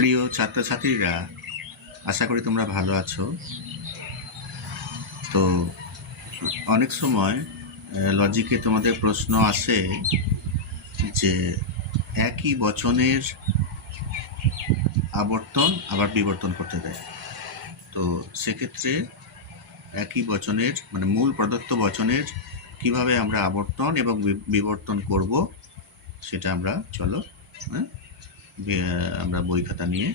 প্রিয় ছাত্রছাত্রীরা, আশা করি তোমরা ভালো আছো। তো অনেক সময় লজিকে তোমাদের প্রশ্ন আসে যে একই বচনের আবর্তন আবার বিবর্তন করতে দেয়। তো সেক্ষেত্রে একই বচনের মানে মূল প্রদত্ত বচনের কিভাবে আমরা আবর্তন এবং বিবর্তন করব সেটা আমরা আমরা বই খাতা নিয়ে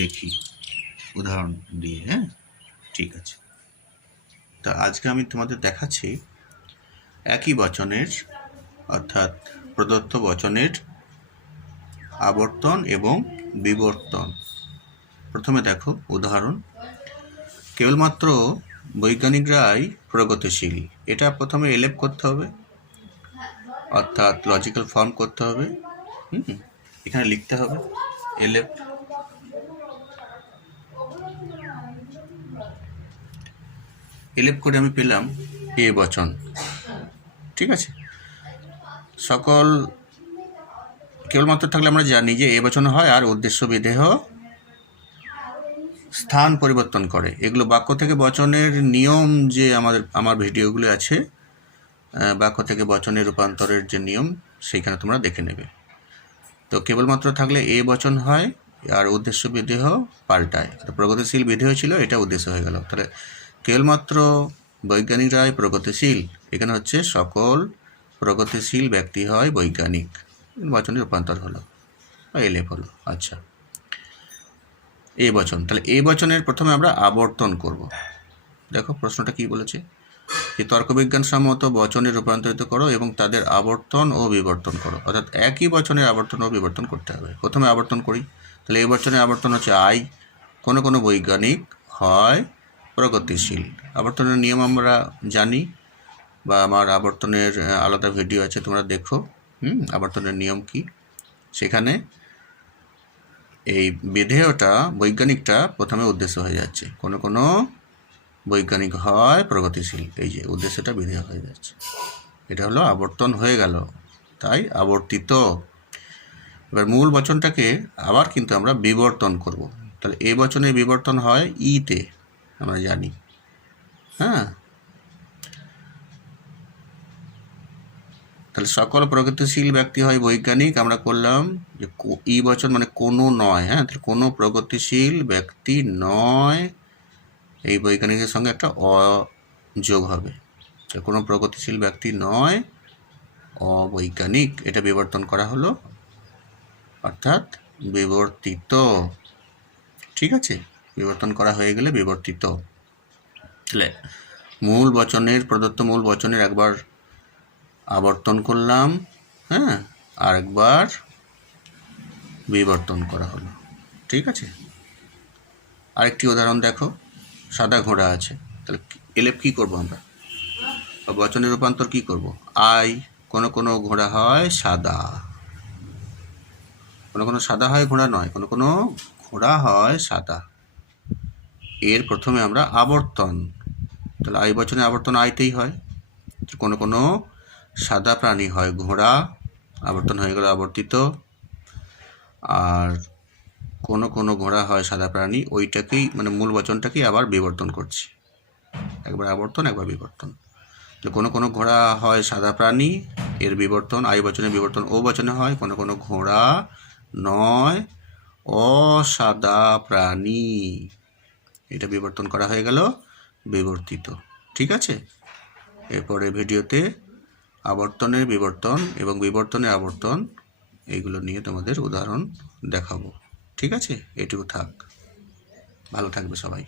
দেখি উদাহরণ দিয়ে। হ্যাঁ, ঠিক আছে। তা আজকে আমি তোমাদের দেখাচ্ছি একই বচনের অর্থাৎ প্রদত্ত বচনের আবর্তন এবং বিবর্তন। প্রথমে দেখো উদাহরণ, কেবলমাত্র বৈজ্ঞানিকরাই প্রগতিশীল। এটা প্রথমে এলেপ করতে হবে, অর্থাৎ লজিক্যাল ফর্ম করতে হবে। এখানে লিখতে হবে এলেপ। এলেপ করে আমি পেলাম এ বচন। ঠিক আছে, সকল কেবলমাত্র থাকলে আমরা জানি যে এ বচন হয় আর উদ্দেশ্য বিধেয় স্থান পরিবর্তন করে। এগুলো বাক্য থেকে বচনের নিয়ম যে আমার ভিডিওগুলো আছে, বাক্য থেকে বচনের রূপান্তরের যে নিয়ম সেইখানে তোমরা দেখে নেবে। তো কেবলমাত্র থাকলে এ বচন হয় আর উদ্দেশ্য বিধেয় পাল্টায়। প্রগতিশীল বিধেয় ছিল, এটা উদ্দেশ্য হয়ে গেল। তাহলে কেবলমাত্র বৈজ্ঞানিকরাই প্রগতিশীল, এখানে হচ্ছে সকল প্রগতিশীল ব্যক্তি হয় বৈজ্ঞানিক। বচনের রূপান্তর হলো বা এলেপ হলো। আচ্ছা, এ বচন, তাহলে এ বচনের প্রথমে আমরা আবর্তন করব। দেখো প্রশ্নটা কি বলেছে, যে তর্কবিজ্ঞান সম্মত বচনে রূপান্তরিত করো এবং তাদের আবর্তন ও বিবর্তন করো। অর্থাৎ একই বচনের আবর্তন ও বিবর্তন করতে হবে। প্রথমে আবর্তন করি, তাহলে এই বচনের আবর্তন হচ্ছে আই। কোনো কোনো বৈজ্ঞানিক হয় প্রগতিশীল। আবর্তনের নিয়ম আমরা জানি, বা আমার আবর্তনের আলাদা ভিডিও আছে, তোমরা দেখো আবর্তনের নিয়ম কি। সেখানে এই বিধেয়টা বৈজ্ঞানিকটা প্রথমে উদ্দেশ্য হয়ে যাচ্ছে। কোনো কোনো বৈজ্ঞানিক হয় প্রগতিশীল, এই যে উদ্দেশ্যটা বিধেয় হয়ে যাচ্ছে। এটা হলো আবর্তন হয়ে গেল, তাই আবর্তিত। এবার মূল বচনটাকে আবার কিন্তু আমরা বিবর্তন করব। তাহলে এই বচনে বিবর্তন হয় ইতে, আমরা জানি। হ্যাঁ, তাহলে সকল প্রগতিশীল ব্যক্তি হয় বৈজ্ঞানিক। আমরা করলাম যে ই বচন মানে কোনো নয়। হ্যাঁ, তাহলে কোনো প্রগতিশীল ব্যক্তি নয়, এই বৈজ্ঞানিকের সঙ্গে একটা যোগ হবে। কোনো প্রগতিশীল ব্যক্তি নয়, অবৈজ্ঞানিক। এটা বিবর্তন করা হলো, অর্থাৎ বিবর্তিত। ঠিক আছে, বিবর্তন করা হয়ে গেলে বিবর্তিত। তাহলে মূল বচনের প্রদত্ত মূল বচনের একবার আবর্তন করলাম, হ্যাঁ, আর একবার বিবর্তন করা হলো। ঠিক আছে, আরেকটি উদাহরণ দেখো, সাদা ঘোড়া আছে। তাহলে এলেপ কি করব আমরা, বচনের রূপান্তর কি করব, আই। কোনো কোনো ঘোড়া হয় সাদা, কোনো কোনো সাদা হয় ঘোড়া নয়, কোনো কোনো ঘোড়া হয় সাদা। এর প্রথমে আমরা আবর্তন, তাহলে আই বচনে আবর্তন আইতেই হয়। কোনো কোনো সাদা প্রাণী হয় ঘোড়া, আবর্তন হয়ে গেল আবর্তিত। আর কোনো কোনো ঘোড়া হয় সাদা প্রাণী, ওইটাকেই মানে মূল বচনটাকেই আবার বিবর্তন করছি। একবার আবর্তন একবার বিবর্তন। কোনো কোনো ঘোড়া হয় সাদা প্রাণী, এর বিবর্তন আই বচনের বিবর্তন ও বচনে হয়। কোনো কোনো ঘোড়া নয়, অসাদা প্রাণী, এটা বিবর্তন করা হয়ে গেল বিবর্তিত। ঠিক আছে, এরপরে ভিডিওতে আবর্তনের বিবর্তন এবং বিবর্তনের আবর্তন এইগুলো নিয়ে তোমাদের উদাহরণ দেখাবো। ঠিক আছে, এটুকু থাক, ভালো থাকবে সবাই।